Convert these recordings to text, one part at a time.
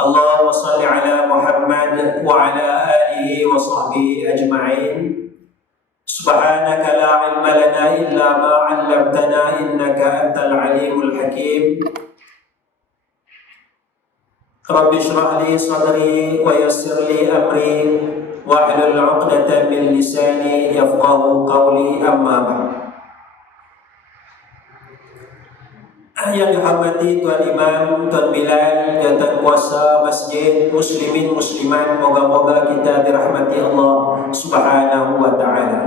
Allahumma salli ala Muhammad wa ala alihi wa sahbihi ajma'in. Subhanaka la ilma lana illa ma 'allamtana innaka antal alimul hakim. Rabbi shrah li sadri wa yassir li amri wahlul 'uqdatam min lisani yafqahu qawli, amma ba'd. Yang dihormati Tuan Imam, Tuan Bilal, Tuan Kuasa Masjid, Muslimin Muslimat, moga-moga kita dirahmati Allah Subhanahu wa Ta'ala.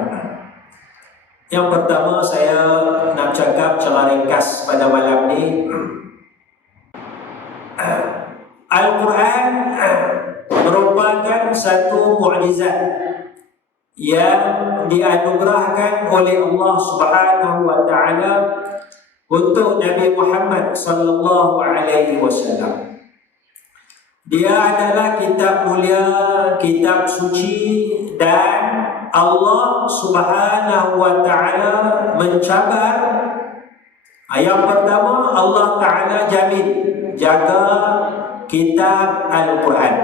Yang pertama saya nak cakap secara ringkas pada malam ni, Al-Quran merupakan satu mukjizat yang dianugerahkan oleh Allah Subhanahu wa Ta'ala untuk Nabi Muhammad sallallahu alaihi wasallam. Dia adalah kitab mulia, kitab suci, dan Allah Subhanahu wa Ta'ala mencabar. Yang pertama, Allah Ta'ala jamin jaga kitab Al-Quran.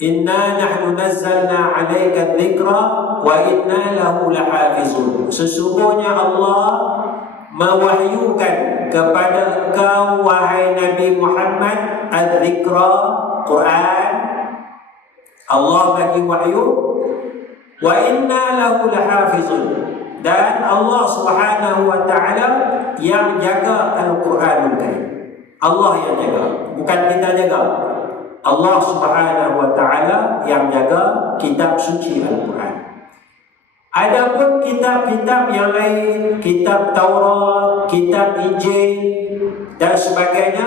Inna nahnu nazzalna 'alaika dzikra wa inna lahu lahafizun. Sesungguhnya Allah mewahyukan kepada engkau wahai Nabi Muhammad al-Dzikra, Quran. Allah bagi wahyu, wa inna lahu lahafizun, dan Allah Subhanahu wa Ta'ala yang jaga Al-Quranul Karim. Allah yang jaga, bukan kita jaga. Allah Subhanahu wa Ta'ala yang jaga kitab suci Al-Quran. Adapun kitab-kitab yang lain, kitab Taurat, kitab Injil dan sebagainya,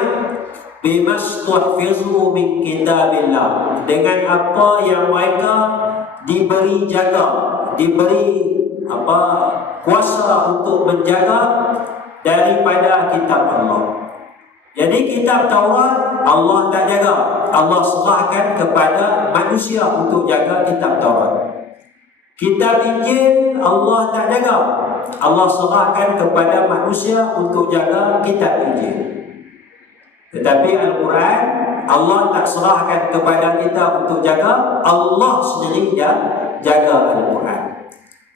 bimastuhfizu min kitabillah, dengan apa yang mereka diberi jaga, diberi kuasa untuk menjaga daripada kitab Allah. Jadi kitab Taurat Allah tak jaga, Allah serahkan kepada manusia untuk jaga kitab Taurat. Kitab Injil Allah tak jaga, Allah serahkan kepada manusia untuk jaga kitab Injil. Tetapi Al-Quran Allah tak serahkan kepada kita untuk jaga, Allah sendiri jaga Al-Quran.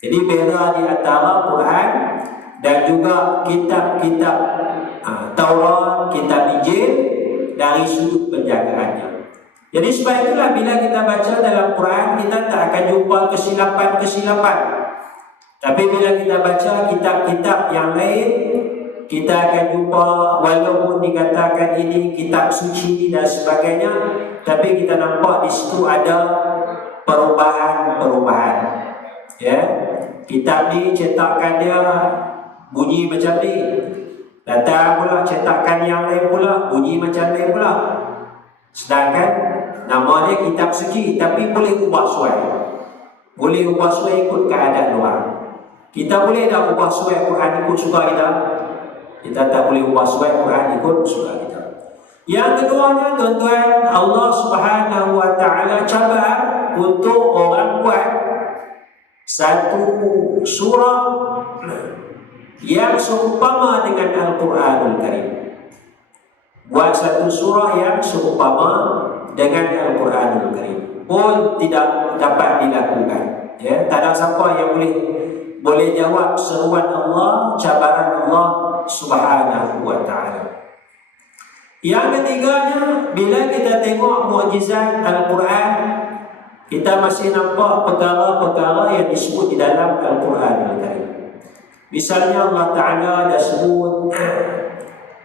Jadi beza di antara Quran dan juga kitab-kitab Taurat, kitab Injil dari sudut penjagaannya. Jadi sebab itulah bila kita baca dalam Quran, kita tak akan jumpa kesilapan-kesilapan. Tapi bila kita baca kitab-kitab yang lain, kita akan jumpa, walaupun dikatakan ini kitab suci dan sebagainya, tapi kita nampak di situ ada perubahan-perubahan. Ya, kitab ni cetakan dia bunyi macam ni, datang pula cetakan yang lain pula bunyi macam lain pula. Sedangkan namanya kitab suci, tapi boleh ubah suai. Boleh ubah suai ikut keadaan luar. Kita boleh tak ubah suai Quran ikut suka kita? Kita tak boleh ubah suai Quran ikut suka kita. Yang keduanya, tuan-tuan, Allah Subhanahu wa Ta'ala cabar untuk orang buat satu surah yang seumpama dengan Al-Quranul Karim. Buat satu surah yang seumpama dengan Al-Quranul Karim pun tidak dapat dilakukan. Ya, tak ada siapa yang boleh jawab seruan Allah, cabaran Allah Subhanahu wa Ta'ala. Yang ketiganya, bila kita tengok mukjizat Al-Quran, kita masih nampak perkara-perkara yang disebut di dalam Al-Quranul Karim. Misalnya Allah Ta'ala dah sebut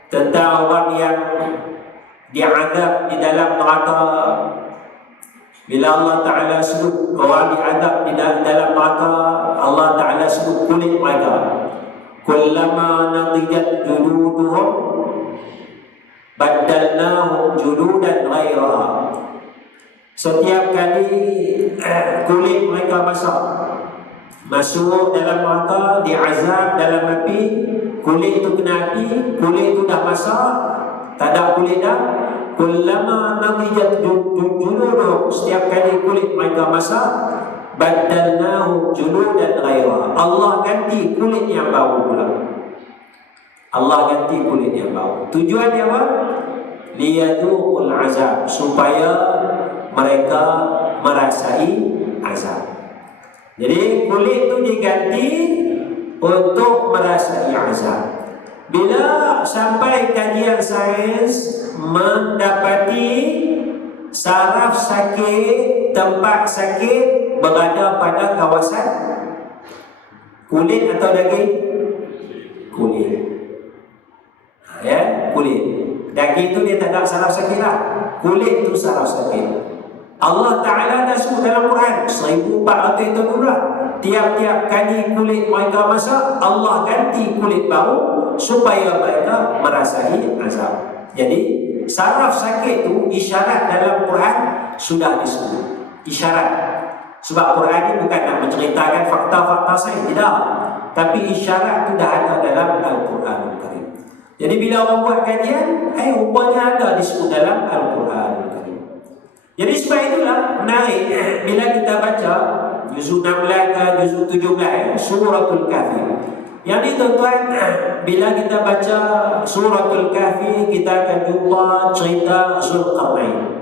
tentang orang yang diazab di dalam neraka. Bila Allah Ta'ala sebut orang diazab di dalam neraka, Allah Ta'ala sebut kulit mereka. Kullama nadijat juluduhum baddalnahum juludan ghairaha. Setiap kali kulit mereka masuk dalam neraka, diazab dalam api, kulit itu kena api, kulit itu dah masak, tak ada kulit dah. Kullama nadijat juluduhum, setiap kali kulit mereka masak, baddalnahu juludan ghairaha, Allah ganti kulit yang baru pula. Allah ganti kulit yang baru. Tujuannya apa? liyadhuqul azab, supaya mereka merasai azab. Jadi kulit itu diganti untuk merasai azab. Bila sampai kajian sains mendapati saraf sakit, tempat sakit berada pada kawasan kulit atau daging? Kulit. Ya, kulit. Daging itu dia tak ada saraf sakit lah. Kulit itu saraf sakit. Allah Ta'ala dah sebut dalam Quran 1400 tahun dah. Tiap-tiap kali kulit mereka masak, Allah ganti kulit baru supaya mereka merasai azab. Jadi saraf sakit itu isyarat dalam Quran sudah disebut. Isyarat. Sebab Quran ini bukan nak menceritakan fakta-fakta sains, tidak. Tapi isyarat itu dah ada dalam Al-Quran. Jadi bila orang buat kajian, rupanya ada disebut dalam Al-Quran. Jadi sebab itulah menarik bila kita baca juzuk 16 ke juzuk 17 Suratul Kahfi. Yang ni tuan-tuan, bila kita baca Suratul Kahfi, kita akan jumpa cerita Zulkarnain.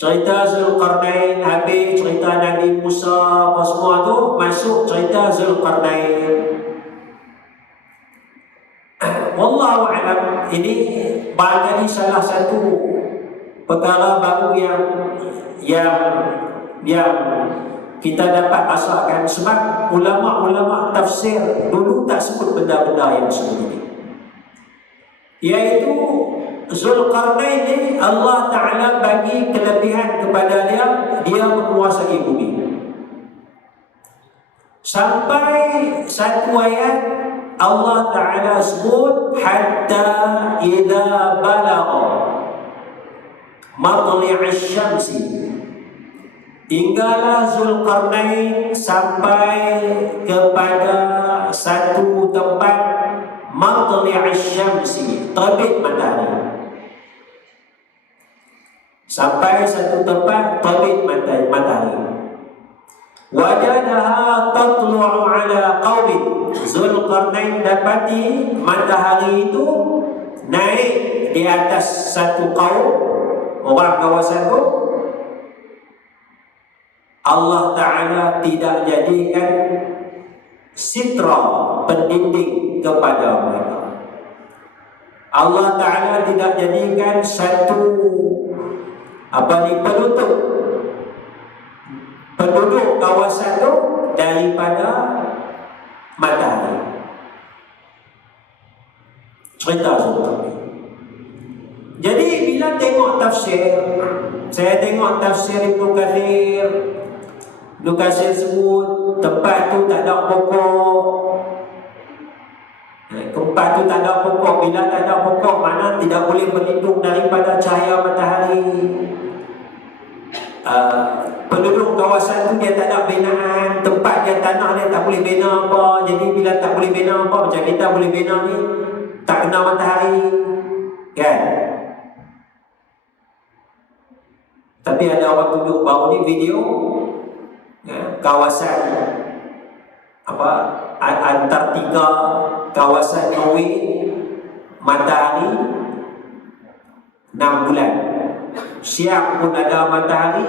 Cerita Zulkarnain habis, cerita Nabi Musa apa semua tu, masuk cerita Zulkarnain. Wallahu a'lam, ini barangkali salah satu perkara baru yang kita dapat rasakan, sebab ulama-ulama tafsir dulu tak sebut benda-benda yang seperti ini. Iaitu Zulkarnain ini Allah Ta'ala bagi kelebihan kepada dia, dia menguasai bumi. Sampai satu ayat Allah Ta'ala sebut hatta idza balagha matli'ash syamsi, hinggalah Zulkarnain sampai kepada satu tempat matli'ash syamsi, terbit matahari. Sampai satu tempat terbit matahari. Wajadaha tatlu'u ala qaumin, Zulkarnain dapati matahari itu naik di atas satu kaum orang kawasan itu. Allah Ta'ala tidak jadikan sitra, pendinding kepada mereka. Allah Ta'ala tidak jadikan satu penutup penduduk kawasan itu daripada matahari. Cerita Zulkarnain. Jadi bila tengok tafsir, saya tengok tafsir Ibnu Katsir. Ibnu Katsir sebut tempat tu tak ada pokok. Tempat tu tak ada pokok. Bila tak ada pokok, mana tidak boleh berlindung daripada cahaya matahari. Penduduk kawasan tu dia tak ada binaan. Tempat dia tanah dia tak boleh bina apa. Jadi bila tak boleh bina apa, macam kita boleh bina ni, tak kena matahari, kan? Tapi ada orang tunjuk baru ni video kawasan Antartika, kawasan Norway, matahari 6 bulan. Siang pun ada matahari,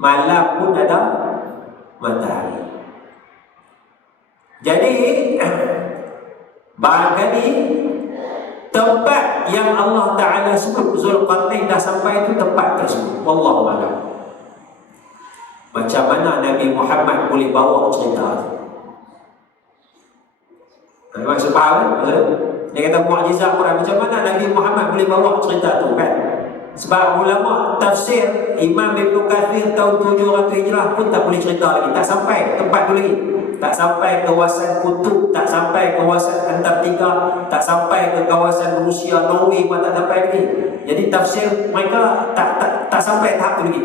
malam pun ada matahari. Jadi barangkali tempat yang Allah Ta'ala sebut Zulkarnain dah sampai itu tempat tersebut. Wallahu a'lam. Macam mana Nabi Muhammad boleh bawa cerita itu? Maksud faham? Dia kata mu'jizat Quran. Macam mana Nabi Muhammad boleh bawa cerita itu, kan? Sebab ulama tafsir Imam Ibnu Katsir tahun 700 Hijrah pun tak boleh cerita lagi. Tak sampai tempat tu lagi. Tak sampai kawasan kutub, tak sampai kawasan Antartika, tak sampai ke kawasan Rusia, Norway pun tak sampai lagi. Jadi tafsir mereka tak sampai tahap tu lagi.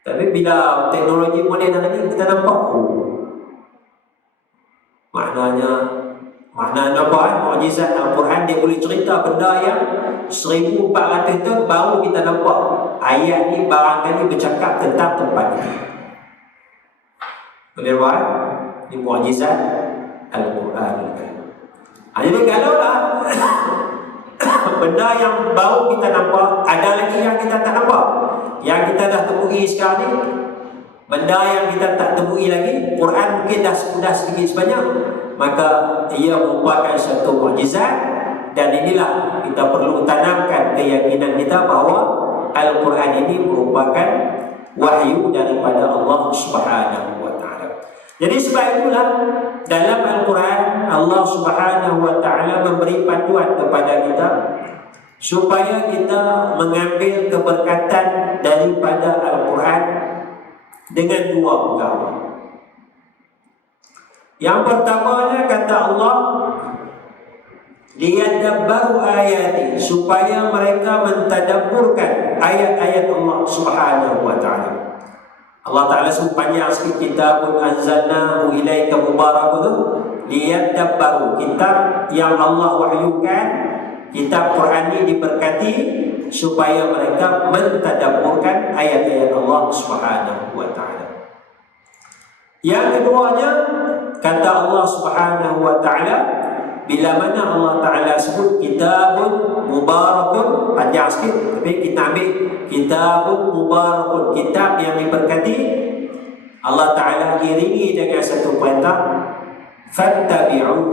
Tapi bila teknologi moden hari ni kita nampak, maknanya mukjizat Al-Quran, dia boleh cerita benda yang 1400 tahun baru kita nampak. Ayat ni barangkali bercakap tentang tempat ini. Boleh buat? Ini mukjizat Al-Quran. Jadi kalaulah benda yang baru kita nampak, ada lagi yang kita tak nampak, yang kita dah temui sekarang ni, benda yang kita tak temui lagi, Quran mungkin dah sedikit sebanyak, maka ia merupakan satu mukjizat. Dan inilah kita perlu tanamkan keyakinan kita bahawa Al-Quran ini merupakan wahyu daripada Allah Subhanahu wa taala. Jadi sebab itulah dalam Al-Quran Allah Subhanahu wa taala memberi panduan kepada kita supaya kita mengambil keberkatan daripada Al-Quran dengan dua perkara. Yang pertamanya kata Allah, liyadabbaru ayati, supaya mereka mentadabburkan ayat-ayat Allah Subhanahu wa taala. Allah Taala sebut panjang sikit, kitabun anzalnahu ilaika mubarakun liyadabbaru, kitab yang Allah wahyukan, kitab Quran ini diberkati supaya mereka mentadabburkan ayat-ayat Allah Subhanahu wa taala. Yang keduanya kata Allah Subhanahu wa taala, bila mana Allah Ta'ala sebut kitabun mubarakun, panjang sikit, tapi kita ambil kitabun mubarakun, kitab yang diberkati, Allah Ta'ala iringi dengan satu perintah, fattabi'uhu,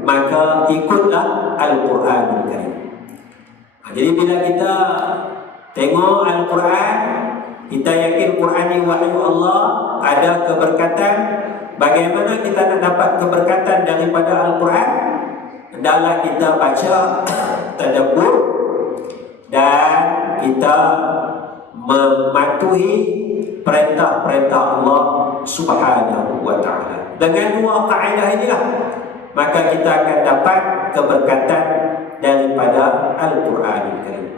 maka ikutlah Al-Quranul Karim. Jadi bila kita tengok Al-Quran, kita yakin Quran ini wahyu Allah, ada keberkatan. Bagaimana kita nak dapat keberkatan daripada Al-Quran? Hendaklah kita baca, tadabbur, dan kita mematuhi perintah-perintah Allah Subhanahu wa taala. Dengan dua kaedah inilah maka kita akan dapat keberkatan daripada Al-Quran Karim.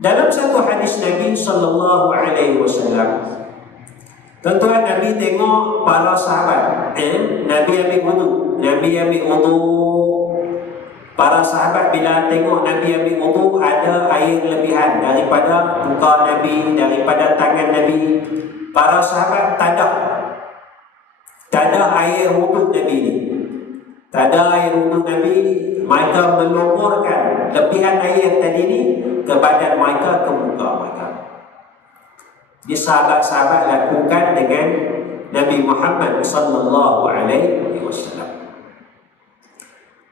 Dalam satu hadis Nabi sallallahu alaihi wasallam, tuan-tuan, Nabi tengok para sahabat, Nabi ambil wudu. Para sahabat bila tengok Nabi ambil wudu, ada air lebihan daripada muka Nabi, daripada tangan Nabi. Para sahabat tak ada air wudu Nabi ni. Tak ada air wudu Nabi, mereka melumurkan lebihan air tadi ni ke badan mereka, ke muka mereka. Di sahabat-sahabat lakukan dengan Nabi Muhammad sallallahu alaihi wasallam.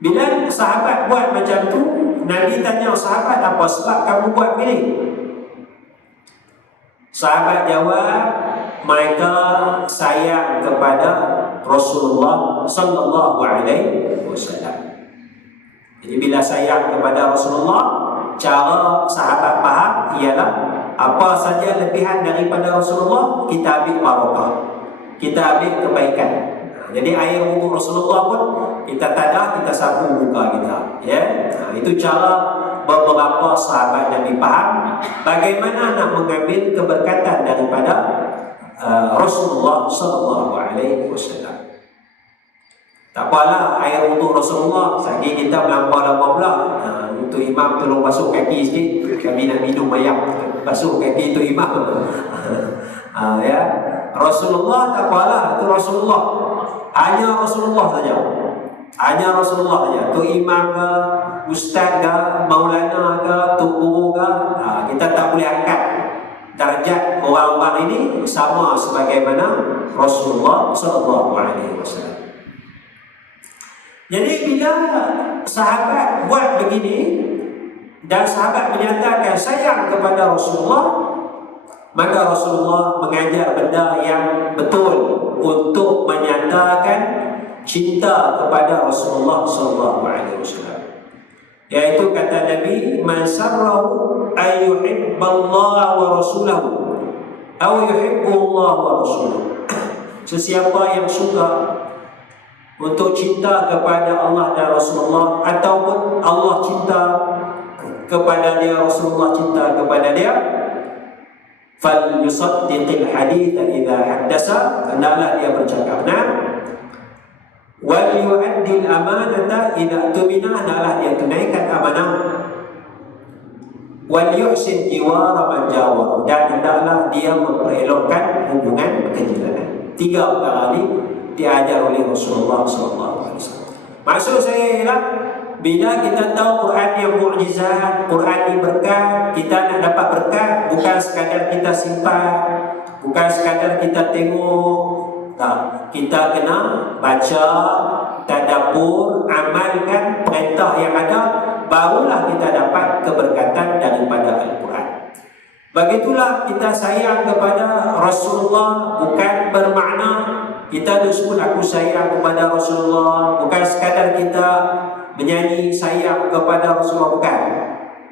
Bila sahabat buat macam tu, Nabi tanya sahabat, apa sebab kamu buat begini? Sahabat jawab, mereka sayang kepada Rasulullah sallallahu alaihi wasallam. Jadi bila sayang kepada Rasulullah, cara sahabat faham ialah apa saja lebihan daripada Rasulullah, kita ambil barakah, kita ambil kebaikan. Jadi air wudu Rasulullah pun kita tak ada, kita sapu muka kita, ya. Itu cara beberapa sahabat Nabi faham bagaimana nak mengambil keberkatan daripada Rasulullah sallallahu alaihi wasallam. Tak apalah air wudu Rasulullah, sekali kita melampau-lampau pula. Untuk imam tolong basuh kaki sikit, kami nak minum ayam, basuh kaki untuk imam. Ya, Rasulullah tak apalah, itu Rasulullah. Hanya Rasulullah saja. Hanya Rasulullah saja. Tu imam ke, ustaz ke, maulana ke, tu guru ke, kita tak boleh angkat darjat orang-orang ini sama sebagaimana Rasulullah sallallahu alaihi wasallam. Jadi bila sahabat buat begini dan sahabat menyatakan sayang kepada Rasulullah, maka Rasulullah mengajar benda yang betul untuk menyatakan cinta kepada Rasulullah sallallahu alaihi wasallam. Yaitu kata Nabi, man sarrahu ay yuhibballaha wa rasulahu aw yuhibbullaha wa rasuluhu. Sesiapa yang suka untuk cinta kepada Allah dan Rasulullah, ataupun Allah cinta kepada dia, Rasulullah cinta kepada dia, fal yusaddiqil hadith idza haddasa, hendaklah dia bercakap benar, wal yu'addil amanata idza tumina, hendaklah dia tunaikan amanah, wal yuhsin jiwara man jawara, dan hendaklah dia memperelokkan hubungan kejilanan. Tiga perkara ini diajar oleh Rasulullah SAW. Maksud saya ialah bila kita tahu Quran yang mukjizat, Quran yang berkat, kita nak dapat berkat bukan sekadar kita simpan, bukan sekadar kita tengok. Tak, kita kena baca, tadabbur, amalkan perintah yang ada, barulah kita dapat keberkatan daripada Al-Quran. Begitulah kita sayang kepada Rasulullah bukan bermakna kita disebut aku sayang kepada Rasulullah, bukan sekadar kita menyanyi sayang kepada Rasulullah, bukan.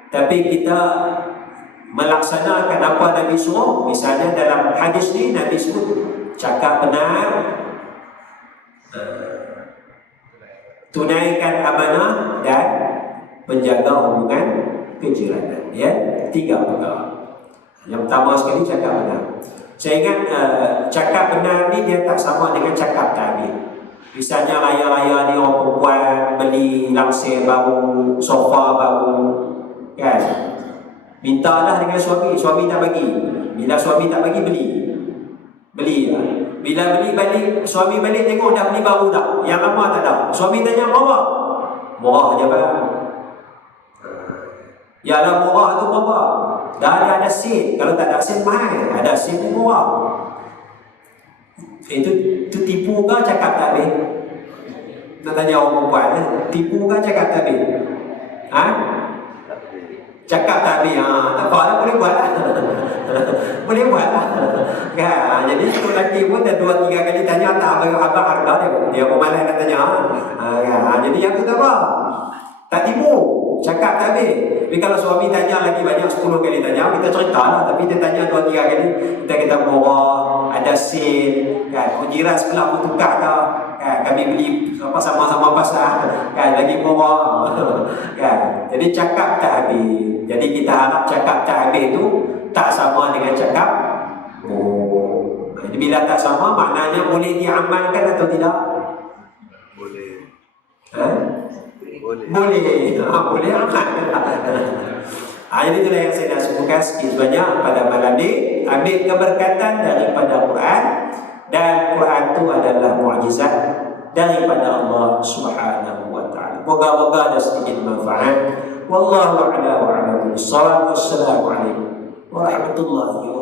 Tapi kita melaksanakan apa Nabi suruh. Misalnya dalam hadis ni Nabi sebut cakap benar, tunaikan amanah dan menjaga hubungan kejiranan. Ya, 3 perkara. Yang pertama sekali cakap benar. Saya ingat cakap benar ni dia tak sama dengan cakap takbir. Misalnya raya-raya ni orang perempuan beli langsir baru, sofa baru, kan? Mintalah dengan suami, suami tak bagi. Bila suami tak bagi, beli lah. Bila beli balik, suami balik tengok dah beli baru dah, yang lama tak ada. Suami tanya murah, murah je bang. Ya lah murah tu berapa? Dah ada sen. Kalau tak ada sen mahal, ada sen ni murah. Itu tipu ke cakap takbir? Nak tanya orang perempuan, tipu ke cakap takbir? Ha? Cakap takbir, tak apa lah, boleh buat lah. Boleh buat lah. Kan? Jadi tu lelaki pun dah 2-3 kali tanya, tak abang harga dia. Dia pun malas nak tanya. Kan? Jadi yang tu tak apa. Tak tipu, cakap takbir. Tapi kalau suami tanya lagi banyak 10 kali tanya, kita cerita lah. Tapi dia tanya 2-3 kali, kita murah, ada sen, kan? Jiran sebelah pun tukar dah, kan? Kami beli sama-sama pasar, kan? Lagi murah, kan? Jadi cakap tak habis. Jadi kita harap cakap tak habis tu tak sama dengan cakap Jadi bila tak sama, maknanya boleh diamalkan atau tidak? Boleh. Ha? Boleh amal. Jadi itulah yang saya nak sebutkan sikit banyak pada malam ni. Ambil keberkatan daripada Quran, dan Quran itu adalah mukjizat daripada Allah Subhanahu wa taala. Moga-moga ada sedikit manfaat. Wallahu a'lam wa a'lam. Assalamualaikum warahmatullahi wabarakatuh.